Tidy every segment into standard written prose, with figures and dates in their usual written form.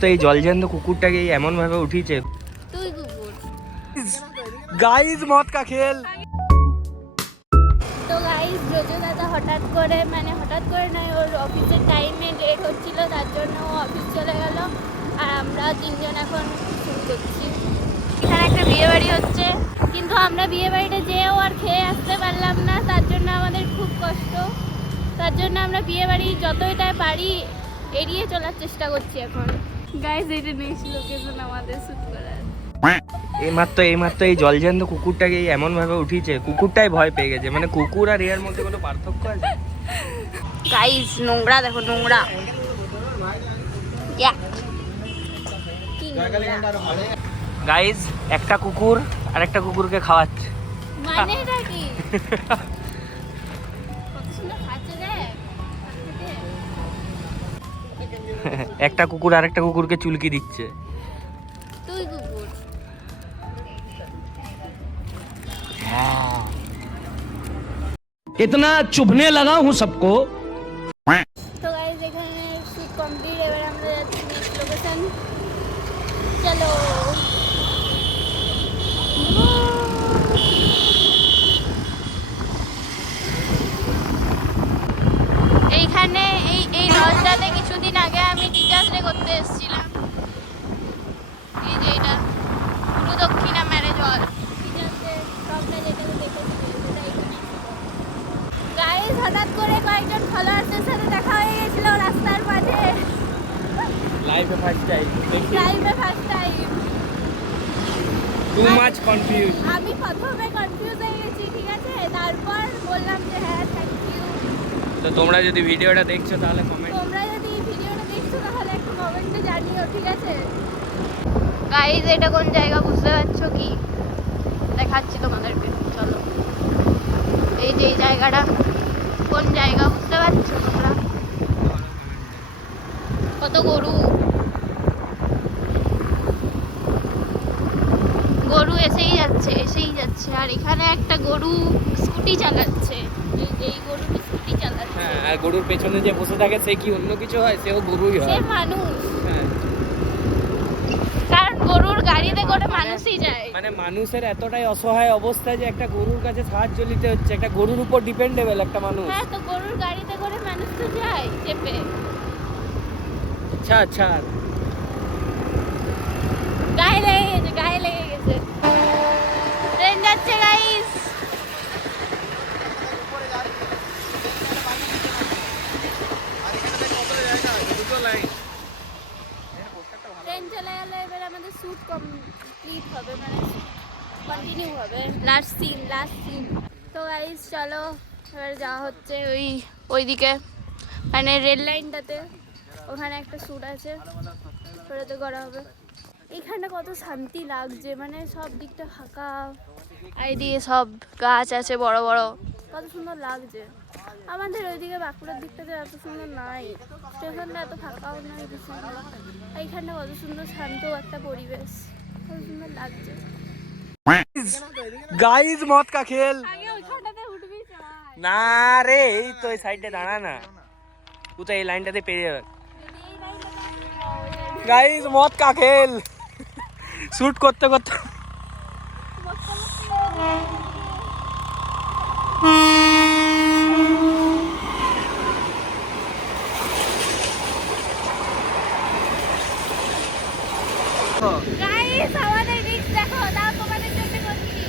তো এই জলজ্যান্ত কুকুরটাকে এমন ভাবে উঠিয়েছে। তুই কুকুর। গাইস মদ কা খেল। তো গাইস জোজো দাদা হঠাৎ করে নয়, ওর অফিসের টাইমে লেট হচ্ছিল, তার জন্য ও অফিস চলে গেল। আর আমরা তিনজন এখন শুরু করছি। এখানে একটা বিয়ে বাড়ি হচ্ছে, কিন্তু আমরা বিয়ে বাড়িতে যেয়েও আর খেয়ে আসতে পারলাম না, তার জন্য আমাদের খুব কষ্ট। তার জন্য আমরা বিয়ে বাড়ি যতটা পারি এড়িয়ে চলার চেষ্টা করছি এখন। গাইস এটা নেক্সট লোকেশন আমাদের শুট করার। এইমাত্র এই জলজ্যান্ত কুকুরটাকে এমন ভাবে উঠিয়েছে, কুকুরটাই ভয় পেয়ে গেছে। মানে কুকুর আর এর মধ্যে কোনো পার্থক্য আছে? গাইস নোংরা দেখো, নোংরা। কি নোংরা? গাইস একটা কুকুর আর একটা কুকুরকে খাওয়াচ্ছে। মানে এটা কি? কত সুন্দর খাচ্ছে দেখ। একটা কুকুর আর একটা কুকুরকে চুলকি দিচ্ছে। তুই কুকুর। इतना चुभने लगा हूं सबको। তো গাইস এখানে শুট কমপ্লিট, এবার আমরা যাচ্ছি নেক্সট লোকেশন। চলো। এইখানে এই লজটাতে কিছুদিন আগে আমি টিচার্স ডে করতে এসেছিলাম। এই যে এটা গুরু দক্ষিণা ম্যারেজ হল। টিচার্স ডে সবটা যেটাতে দেখেছি সেটা এখানে। গাইস হঠাৎ করে কয়েকজন ফলোয়ার্সের সাথে দেখা হয়ে গেছিল রাস্তার মাঝে। লাইফে first time. Too much confuse. আমি প্রথমে কনফিউজ হয়ে গেছি, ঠিক আছে, তারপর বললাম যে হ্যাঁ থ্যাংক ইউ। তো তোমরা যদি ভিডিওটা দেখছো তাহলে কমেন্ট। তোমরা যদি ভিডিওটা দেখছো তাহলে একটু কমেন্টে জানিও, ঠিক আছে। গাইস এটা কোন জায়গা বুঝতে পারছো কি? দেখাচ্ছি তোমাদেরকে, চলো। এই যে এই জায়গাটা কোন জায়গা বুঝতে পারছো তোমরা? কত গরু এসেই যাচ্ছে। আর এখানে একটা গরু স্কুটি চালাচ্ছে। এই গরুটি স্কুটি চালাচ্ছে। হ্যাঁ, আর গরুর পেছনে যে বসে থাকে সে কি অন্য কিছু হয়? সেও গরুই সে হয়। মানুষ। হ্যাঁ, কারণ গরুর গাড়িতে করে মানুষই যায়। মানে মানুষের এতটাই অসহায় অবস্থা যে একটা গরুর কাছে সাহায্য নিতে হচ্ছে। একটা গরুর উপর ডিপেন্ডেবল একটা মানুষ। হ্যাঁ, তো গরুর গাড়িতে করে মানুষ তো যায় চেপে। আচ্ছা গায়ে লেগে গেছে। ট্রেন যাচ্ছে গাইস। ট্রেন চলে গেলে এবার আমাদের শ্যুট কমপ্লিট হবে, মানে কন্টিনিউ হবে। Last scene. তো গাইস চলো এবার যাওয়া হচ্ছে ওইদিকে, মানে রেল লাইনটাতে। ওখানে একটা শ্যুট আছে, ওটাতে করা হবে। এখানটা কত শান্তি লাগছে, মানে সব দিকটা ফাঁকা, দিয়ে সব গাছ আছে বড় বড়, কত সুন্দর লাগছে। আমাদের ওইদিকে বাঁকুড়ার দিকটাতে এত সুন্দর নাই, স্টেশনটা এত ফাঁকাও নয় কিছু। এইখানটা কত সুন্দর শান্ত একটা পরিবেশ, কত সুন্দর লাগছে। গাইস মদ কা খেল। আগে ওইখানটাতে উঠবি না রে, এই তো এই সাইডে দাঁড়া না, তুই তো এই লাইনটাতে পেরিয়ে যাবে। গাইস মদ কা খেল। শুট করতে গাইস আমাদের রিচ দেখো, তাও তোমাদের জন্য করছি।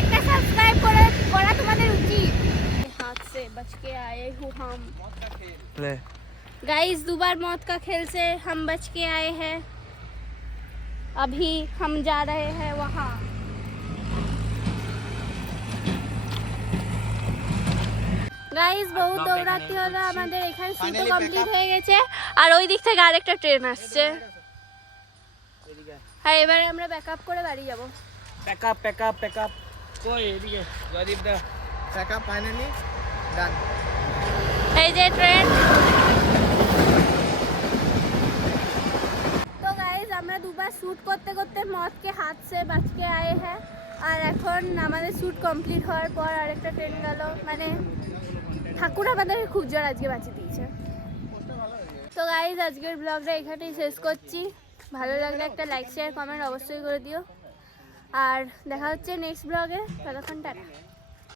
একটা সাবস্ক্রাইব করা তোমাদের উচিত। हाथ से बच के आए हूँ हम। गाइस दोबार मौत का खेल से हम बच के आए हैं। अभी हम जा रहे हैं वहाँ। গাইস বহুত দৌড়াতে হলো আমাদের, এখানে শুটও কমপ্লিট হয়ে গেছে। আর ওই দিক থেকে আরেকটা ট্রেন আসছে। আর এবারে আমরা ব্যাকআপ করে বাড়ি যাব। প্যাকআপ কই এদিকে জয়দীপ দা প্যাকআপ ফাইনালি ডান। এই যে ট্রেন। তো গাইস আমরা দুবার শুট করতে করতে মौत के हाथ से बच के आए हैं। আর এখন আমাদের শুট কমপ্লিট হওয়ার পর আরেকটা ট্রেন গেল, মানে ঠাকুর আমাদের খুব জোর আজকে বাঁচিয়ে দিয়েছে। তো গাইজ আজকের ব্লগটা এখানেই শেষ করছি। ভালো লাগলে একটা লাইক শেয়ার কমেন্ট অবশ্যই করে দিও। আর দেখা হচ্ছে নেক্সট ব্লগে। ততক্ষণ টাটা।